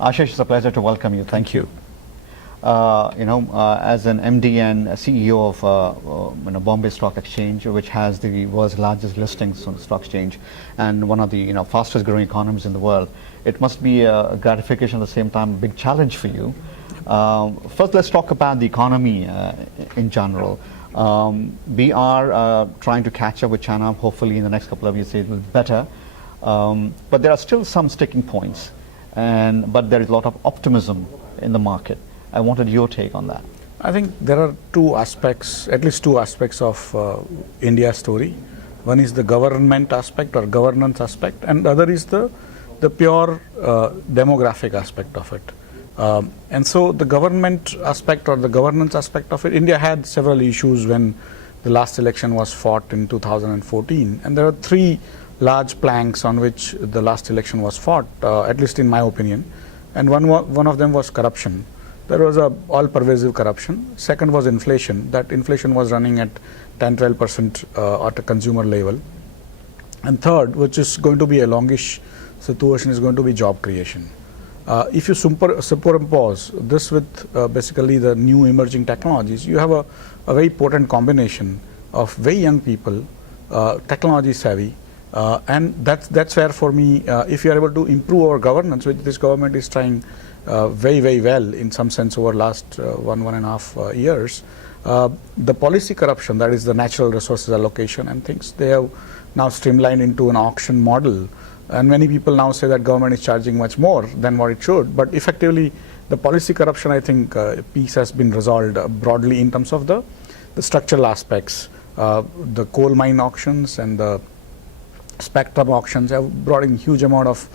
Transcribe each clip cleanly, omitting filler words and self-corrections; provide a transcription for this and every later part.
Ashish, it's a pleasure to welcome you. Thank you. As an MD and a CEO of Bombay Stock Exchange, which has the world's largest listings on the stock exchange and one of the fastest growing economies in the world, it must be a gratification at the same time, a big challenge for you. First, let's talk about the economy in general. We are trying to catch up with China. Hopefully, in the next couple of years, it will be better. But there are still some sticking points, but there is a lot of optimism in the market. I wanted your take on that. I think there are at least two aspects of India's story. One is the government aspect or governance aspect, and the other is the pure demographic aspect of it. And so the government aspect or the governance aspect of it, India had several issues when the last election was fought in 2014, and there are three large planks on which the last election was fought, at least in my opinion, and one of them was corruption. There was all-pervasive corruption. Second was inflation. That inflation was running at 10-12% at a consumer level. And third, which is going to be a longish situation, is going to be job creation. If you superimpose this with basically the new emerging technologies, you have a very potent combination of very young people, technology savvy, and that's where for me, if you are able to improve our governance, which this government is trying very, very well in some sense over last 1.5 years. The policy corruption, that is the natural resources allocation and things, they have now streamlined into an auction model. And many people now say that government is charging much more than what it should. But effectively, the policy corruption, I think, piece has been resolved broadly in terms of the structural aspects. The coal mine auctions and the spectrum auctions have brought in huge amount of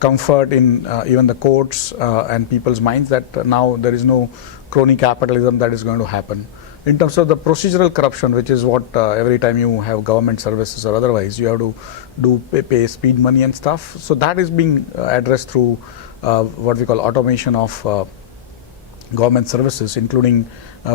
comfort in even the courts and people's minds that now there is no crony capitalism that is going to happen. In terms of the procedural corruption, which is what every time you have government services or otherwise, you have to pay speed money and stuff. So that is being addressed through what we call automation of government services, including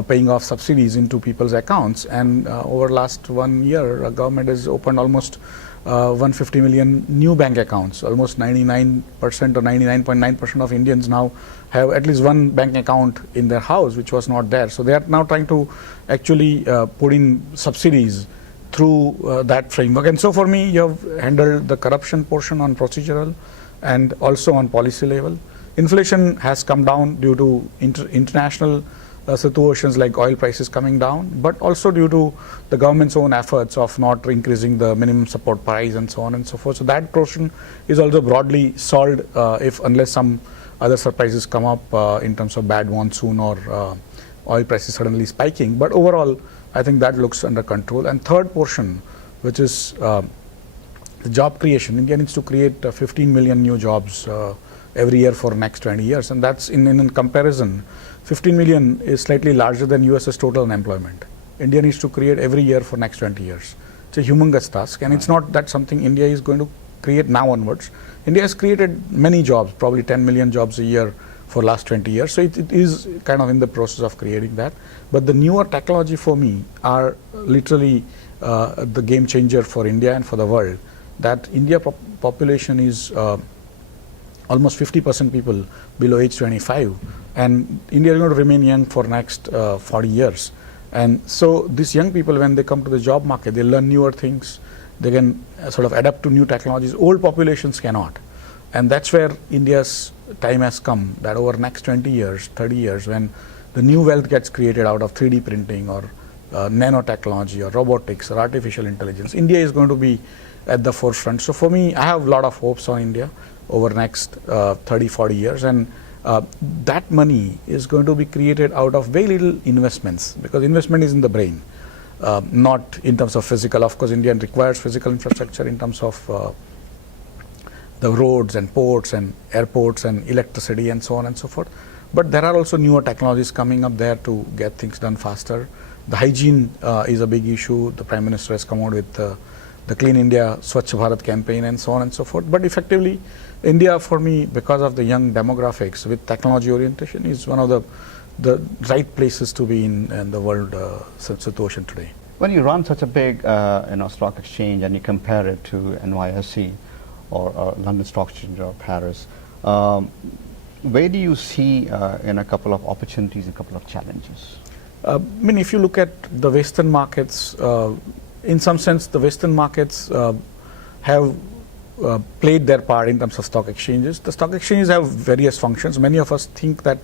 paying off subsidies into people's accounts. And over last 1 year, government has opened almost 150 million new bank accounts. Almost 99% or 99.9% of Indians now have at least one bank account in their house, which was not there. So they are now trying to actually put in subsidies through that framework. And so for me, you have handled the corruption portion on procedural and also on policy level. Inflation has come down due to international situations like oil prices coming down, but also due to the government's own efforts of not increasing the minimum support price and so on and so forth. So that portion is also broadly solved unless some other surprises come up in terms of bad monsoon or oil prices suddenly spiking. But overall, I think that looks under control. And third portion, which is the job creation. India needs to create 15 million new jobs every year for next 20 years. And that's in comparison, 15 million is slightly larger than US's total unemployment. India needs to create every year for next 20 years. It's a humongous task, and it's not that something India is going to create now onwards. India has created many jobs, probably 10 million jobs a year for last 20 years. So it is kind of in the process of creating that. But the newer technology for me are literally the game changer for India and for the world. That India population is almost 50% people below age 25. And India is going to remain young for next 40 years. And so these young people, when they come to the job market, they learn newer things. They can sort of adapt to new technologies. Old populations cannot. And that's where India's time has come, that over next 20 years, 30 years, when the new wealth gets created out of 3D printing or nanotechnology or robotics or artificial intelligence, India is going to be at the forefront. So for me, I have a lot of hopes on India over next 30, 40 years. And that money is going to be created out of very little investments, because investment is in the brain, not in terms of physical. Of course, India requires physical infrastructure in terms of the roads and ports and airports and electricity and so on and so forth. But there are also newer technologies coming up there to get things done faster. The hygiene is a big issue. The Prime Minister has come out with the Clean India, Swachh Bharat campaign and so on and so forth. But effectively, India, for me, because of the young demographics with technology orientation, is one of the right places to be in the world situation today. When you run such a big stock exchange and you compare it to NYSE or London Stock Exchange or Paris, Where do you see in a couple of opportunities, a couple of challenges? I mean, if you look at the Western markets, in some sense, the Western markets have played their part in terms of stock exchanges. The stock exchanges have various functions. Many of us think that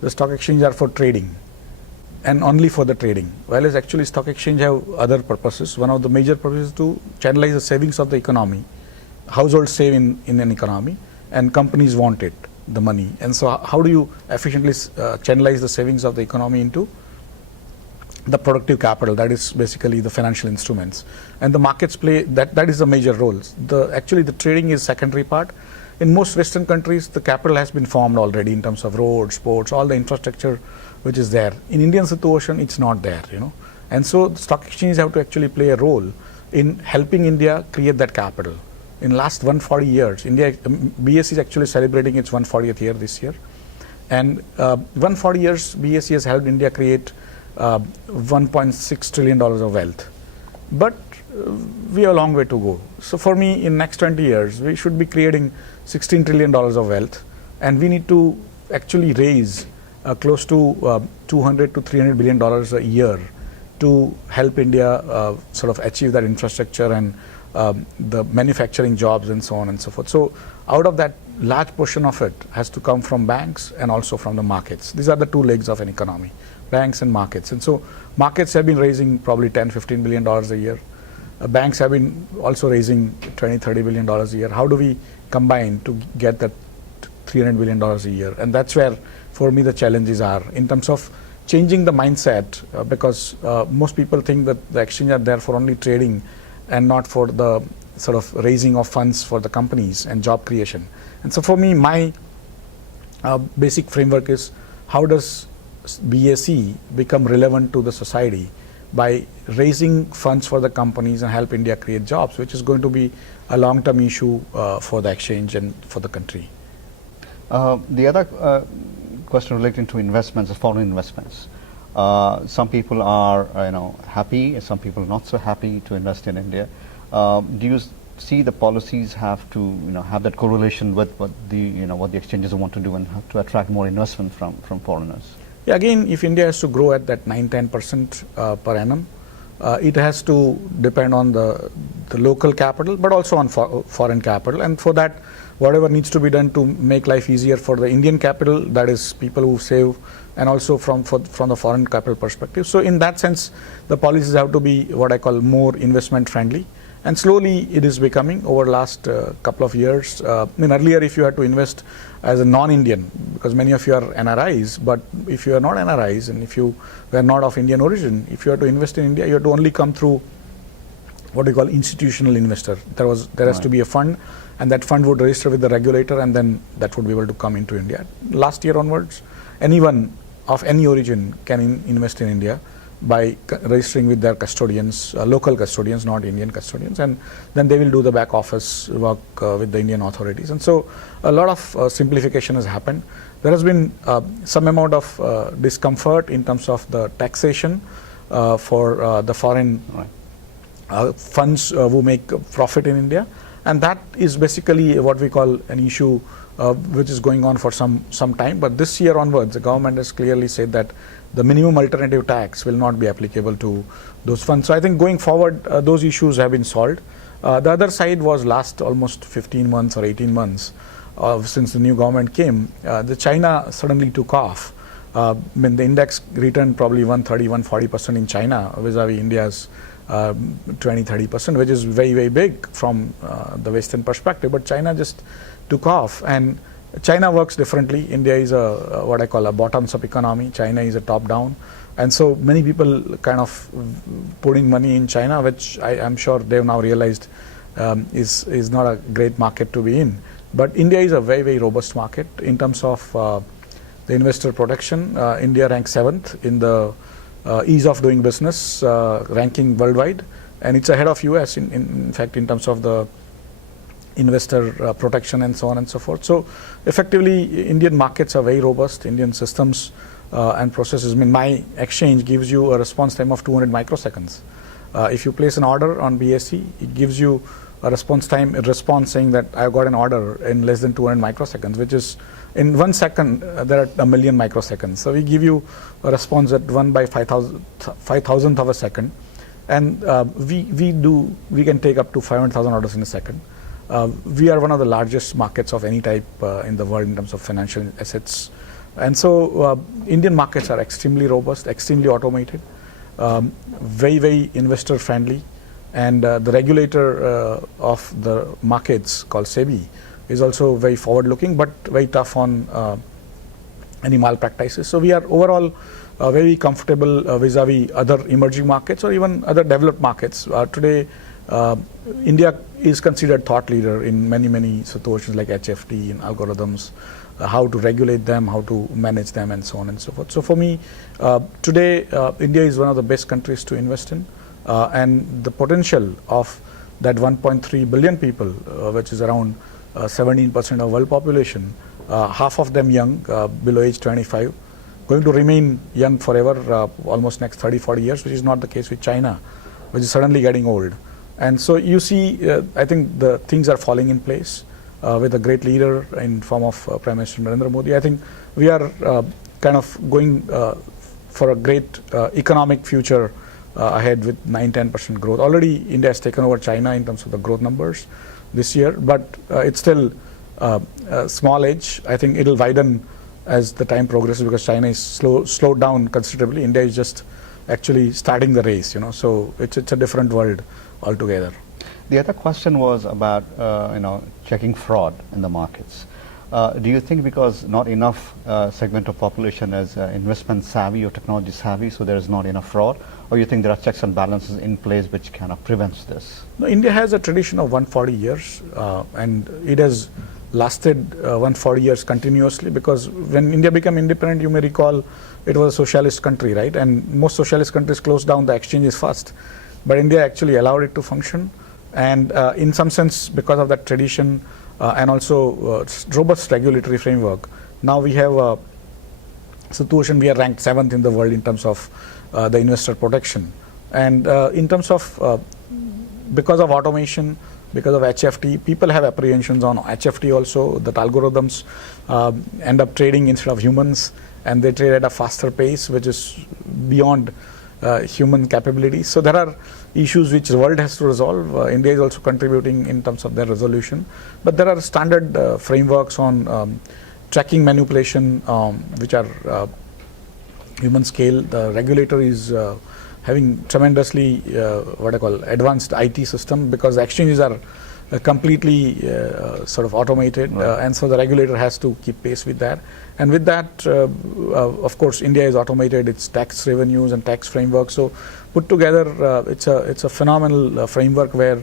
the stock exchanges are for trading and only for the trading, whereas actually stock exchange have other purposes. One of the major purposes is to channelize the savings of the economy. Households save in an economy, and companies want it, the money. And so how do you efficiently channelize the savings of the economy into the productive capital, that is basically the financial instruments, and the markets play that is the major role. Actually the trading is secondary part. In most Western countries, the capital has been formed already in terms of roads, ports, all the infrastructure which is there. In Indian situation, it's not there, and so the stock exchanges have to actually play a role in helping India create that capital. In last 140 years, BSE is actually celebrating its 140th year this year, and 140 years BSE has helped India create $1.6 trillion of wealth. But we have a long way to go. So for me, in next 20 years, we should be creating $16 trillion of wealth, and we need to actually raise close to 200 to 300 billion dollars a year to help India sort of achieve that infrastructure and the manufacturing jobs and so on and so forth. So out of that, large portion of it has to come from banks and also from the markets. These are the two legs of an economy, banks and markets. And so markets have been raising probably 10, 15 billion dollars a year. Banks have been also raising 20, 30 billion dollars a year. How do we combine to get that 300 billion dollars a year? And that's where, for me, the challenges are in terms of changing the mindset, because most people think that the exchanges are there for only trading and not for the sort of raising of funds for the companies and job creation. And so for me, my basic framework is, how does BSE become relevant to the society by raising funds for the companies and help India create jobs, which is going to be a long-term issue for the exchange and for the country. The other question relating to investments, foreign investments. Some people are, happy. Some people not so happy to invest in India. Do you see the policies have to, have that correlation with what the exchanges want to do and have to attract more investment from foreigners? Yeah, again, if India has to grow at that 9-10% per annum, it has to depend on the local capital, but also on foreign capital. And for that, whatever needs to be done to make life easier for the Indian capital, that is people who save, and also from the foreign capital perspective. So in that sense, the policies have to be what I call more investment friendly. And slowly it is becoming over the last couple of years. Earlier, if you had to invest as a non-Indian, because many of you are NRIs, but if you are not NRIs and if you were not of Indian origin, if you have to invest in India, you have to only come through what we call institutional investor. There has to be a fund, and that fund would register with the regulator, and then that would be able to come into India. Last year onwards, anyone of any origin can invest in India by registering with their custodians, local custodians, not Indian custodians, and then they will do the back office work with the Indian authorities. And so a lot of simplification has happened. There has been some amount of discomfort in terms of the taxation for the foreign funds who make profit in India, and that is basically what we call an issue which is going on for some time. But this year onwards, the government has clearly said that the minimum alternative tax will not be applicable to those funds. So I think going forward, those issues have been solved. The other side was last almost 15 months or 18 months since the new government came, the China suddenly took off. The index returned probably 130-140% in China vis-a-vis India's 20-30%, which is very, very big from the Western perspective. But China just took off, and China works differently. India is what I call a bottoms-up economy. China is a top-down, and so many people kind of putting money in China, which I'm sure they've now realized is not a great market to be in. But India is a very, very robust market in terms of the investor protection. India ranks 7th in the ease of doing business ranking worldwide, and it's ahead of US in fact in terms of the investor protection and so on and so forth. So effectively, Indian markets are very robust. Indian systems and processes. My exchange gives you a response time of 200 microseconds. If you place an order on BSE, it gives you a response saying that I got an order in less than 200 microseconds, which is in 1 second there are a million microseconds. So we give you a response at 1 by 5,000th of a second, and we can take up to 500,000 orders in a second. We are one of the largest markets of any type in the world in terms of financial assets, and so Indian markets are extremely robust, extremely automated, very investor friendly. And the regulator of the markets, called SEBI, is also very forward-looking, but very tough on any malpractices. So we are overall very comfortable vis-a-vis other emerging markets or even other developed markets. Today, India is considered thought leader in many situations like HFT and algorithms, how to regulate them, how to manage them, and so on and so forth. So for me, today, India is one of the best countries to invest in. And the potential of that 1.3 billion people, which is around 17% of world population, half of them young, below age 25, going to remain young forever, almost next 30-40 years, which is not the case with China, which is suddenly getting old. And so you see, I think the things are falling in place with a great leader in form of Prime Minister Narendra Modi. I think we are kind of going for a great economic future ahead with 9-10% growth. Already India has taken over China in terms of the growth numbers this year, but it's still a small edge. I think it'll widen as the time progresses because China is slowed down considerably. India is just actually starting the race, so it's a different world altogether. The other question was about checking fraud in the markets. Do you think because not enough segment of population is investment savvy or technology savvy, so there is not enough fraud, or you think there are checks and balances in place which kind of prevents this? No, India has a tradition of 140 years, and it has lasted 140 years continuously, because when India became independent, you may recall, it was a socialist country, right? And most socialist countries closed down the exchanges first, but India actually allowed it to function, and in some sense, because of that tradition, and also robust regulatory framework, now we have a situation we are ranked 7th in the world in terms of the investor protection. And in terms of, because of automation, because of HFT, people have apprehensions on HFT also, that algorithms end up trading instead of humans, and they trade at a faster pace, which is beyond human capabilities. So there are issues which the world has to resolve. India is also contributing in terms of their resolution. But there are standard frameworks on tracking manipulation, which are human scale. The regulator is having tremendously advanced IT system, because the exchanges are completely sort of automated, and so the regulator has to keep pace with that. And with that, of course, India is automated its tax revenues and tax framework. So put together, it's a phenomenal framework where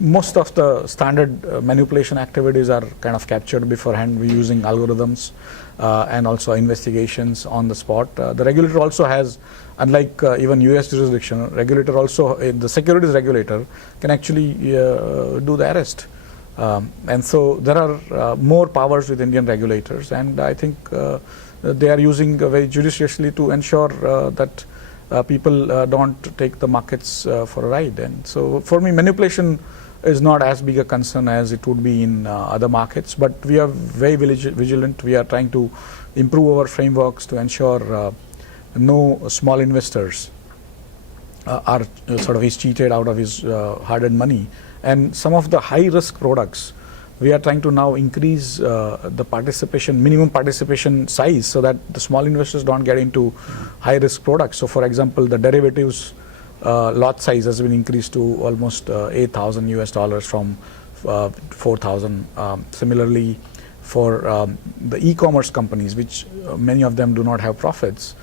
most of the standard manipulation activities are kind of captured beforehand. We're using algorithms and also investigations on the spot. The regulator also has, unlike even US jurisdiction, regulator also, the securities regulator can actually do the arrest. And so there are more powers with Indian regulators, and I think they are using very judiciously to ensure that people don't take the markets for a ride. And so for me, manipulation is not as big a concern as it would be in other markets, but we are very vigilant. We are trying to improve our frameworks to ensure no small investors are sort of is cheated out of his hard-earned money. And some of the high-risk products, we are trying to now increase the participation, minimum participation size, so that the small investors don't get into high-risk products. So for example, the derivatives lot size has been increased to almost $8,000 from 4,000. Similarly, for the e-commerce companies, which many of them do not have profits,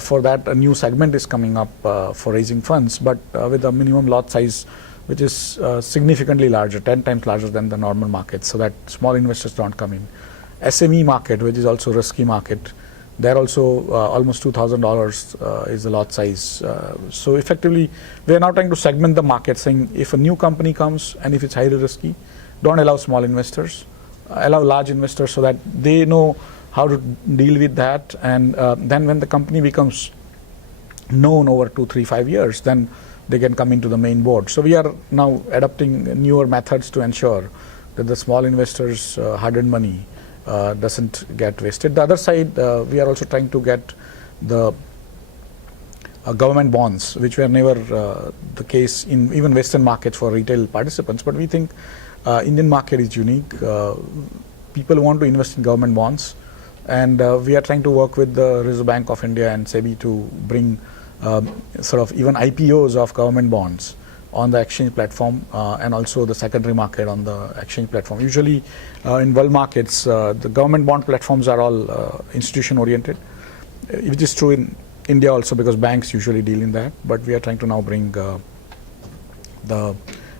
for that a new segment is coming up for raising funds, but with a minimum lot size which is significantly larger, 10 times larger than the normal market, so that small investors don't come in. SME market, which is also a risky market, there also almost $2,000 is the lot size. So effectively, we are now trying to segment the market, saying if a new company comes and if it's highly risky, don't allow small investors, allow large investors, so that they know how to deal with that. And then when the company becomes known over 2, 3, 5 years, then they can come into the main board. So we are now adopting newer methods to ensure that the small investors' hard-earned money doesn't get wasted. The other side, we are also trying to get the government bonds, which were never the case in even Western markets for retail participants. But we think Indian market is unique. People want to invest in government bonds, and we are trying to work with the Reserve Bank of India and SEBI to bring sort of even IPOs of government bonds on the exchange platform and also the secondary market on the exchange platform. Usually in world markets, the government bond platforms are all institution oriented, which is true in India also because banks usually deal in that. But we are trying to now bring the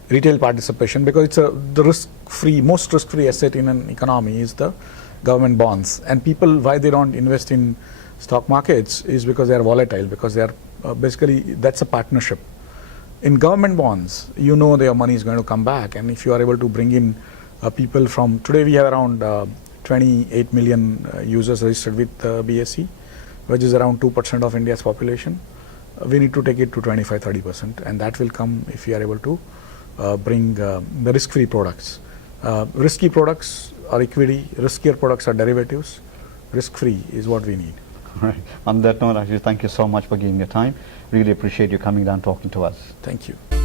retail participation because it's the most risk-free asset in an economy is the government bonds. And people, why they don't invest in stock markets is because they are volatile, because they are basically, that's a partnership. In government bonds, you know their money is going to come back, and if you are able to bring in people from, today we have around 28 million users registered with BSE, which is around 2% of India's population. We need to take it to 25-30%, and that will come if we are able to bring the risk-free products. Risky products are equity, riskier products are derivatives. Risk-free is what we need. All right. On that note, actually, thank you so much for giving your time. Really appreciate you coming down talking to us. Thank you.